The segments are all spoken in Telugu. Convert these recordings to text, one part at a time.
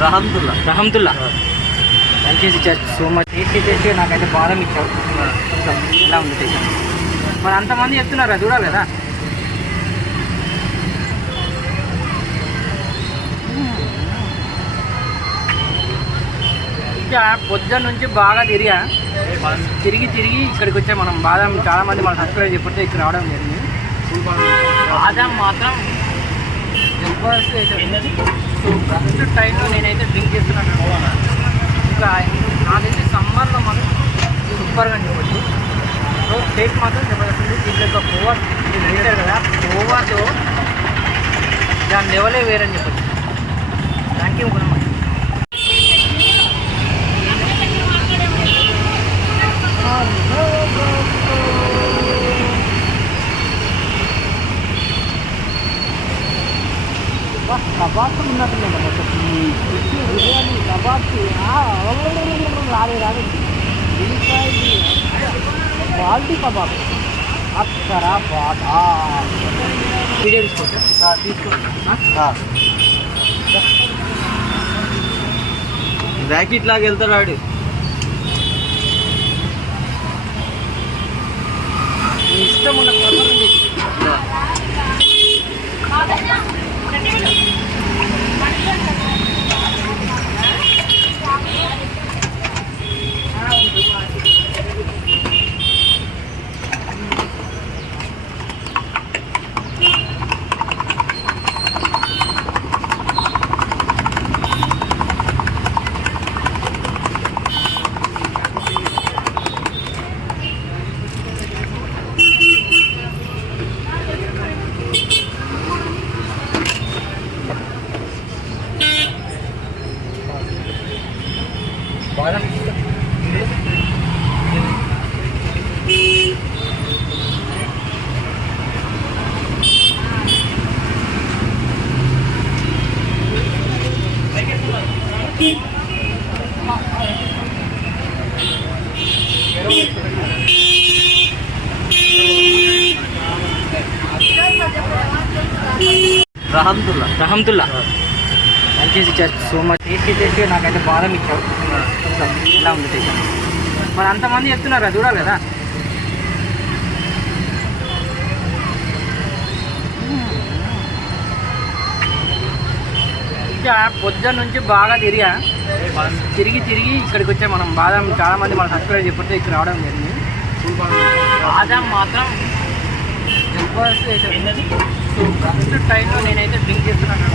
Rahantulla. Thank you teacher so much tasty tasty నాకైతే బాదం ఇచ్చావు ఎలా ఉంది టేస్ట్ మరి అంతమంది చెప్తున్నారా చూడాలి కదా? ఇంకా పొద్దున్న నుంచి బాగా తిరిగా. తిరిగి తిరిగి ఇక్కడికి వచ్చే మనం. బాదం చాలా మంది మన సబ్స్క్రైబ్ చెప్తే ఇక్కడ రావడం జరిగింది. బాదం మాత్రం అయితే సో కరెక్ట్ టైంలో నేనైతే డ్రింక్ చేస్తున్నాను. ఇంకా నాకైతే సమ్మర్లో మాత్రం సూపర్గా చెప్పచ్చు సో టేస్ట్ మాత్రం జబర్దస్త్ దీంట్లో ఒక కోవా వేరే వేసారు కదా. కోవాతో దాని లెవెలే వేరని చెప్పచ్చు. థ్యాంక్ యూ కబాబ్ ఉన్నట్టు మొత్తం బిర్యానీ కబాబ్ రాలే రాదు క్వాలిటీ కబాబ్ అక్షరా బాటా వీడియో తీసుకోవచ్చా తీసుకోవచ్చు ర్యాకెట్ లాగా వెళ్తాడు ఆడు ఇష్టం ఉన్న కలర్ బాగా Rahantulla Rahamatulla thank you teacher so much tasty tasty నాకైతే బాదం ఇచ్చావు ఎలా ఉంది టేస్ట్ మరి అంతమంది చెప్తున్నారా చూడాలి కదా. ఇంకా పొద్దున్న నుంచి బాగా తిరిగా. తిరిగి తిరిగి ఇక్కడికి వచ్చే మనం బాదం చాలా మంది మన సబ్స్క్రైబ్ చెప్తే ఇక్కడ రావడం జరిగింది. బాదం మాత్రం కరెక్ట్ టైంలో నేనైతే డ్రింక్ చేస్తున్నాను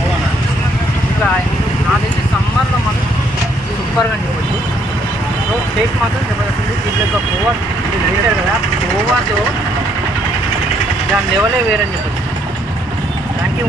ఇంకా నాకైతే సమ్మర్లో మనం సూపర్గా చెప్పచ్చు సో టేక్ మాత్రం జబర్దస్త్ ఉంది దీంట్లో ఒక కోవా ఇది కదా కోవాతో దాని లెవెలే వేరని చెప్పచ్చు. Thank you